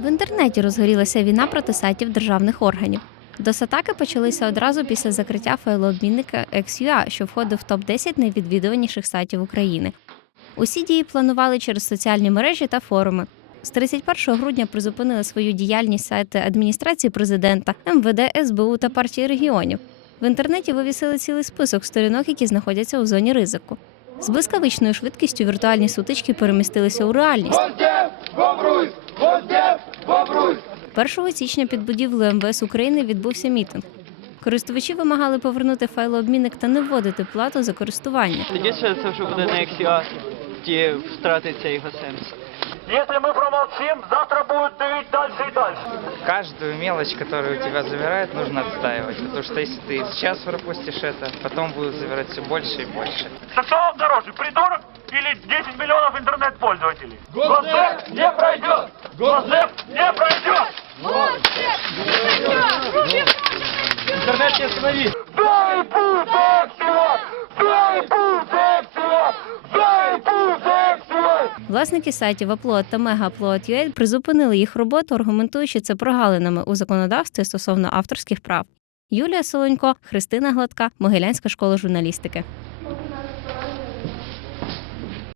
В інтернеті розгорілася війна проти сайтів державних органів. Досатаки почалися одразу після закриття файлообмінника XUA, що входив в топ 10 найвідвідуваніших сайтів України. Усі дії планували через соціальні мережі та форуми. З 31 грудня призупинили свою діяльність сайти адміністрації президента, МВД, СБУ та партії регіонів. В інтернеті вивісили цілий список сторінок, які знаходяться у зоні ризику. З блискавичною швидкістю віртуальні сутички перемістилися у реальність. 1 січня під будівлею МВС України відбувся мітинг. Користувачі вимагали повернути файлообмінник та не вводити плату за користування. Тоді ще це вже буде не XUA, ті втратиться його сенс. Если мы промолчим, завтра будут давить дальше и дальше. Каждую мелочь, которая у тебя забирает, нужно отстаивать. Потому что если ты сейчас пропустишь это, потом будут забирать все больше и больше. Так что вам дороже, придурок или 10 миллионов интернет-пользователей? Госдеп не пройдет! Госдеп не пройдет! Интернет не останови! Дай путь эксио! Дай путь эксио! Дай путь эксио! Власники сайтів Upload та MegaUpload.ua призупинили їх роботу, аргументуючи це прогалинами у законодавстві стосовно авторських прав. Юлія Солонько, Христина Гладка, Могилянська школа журналістики.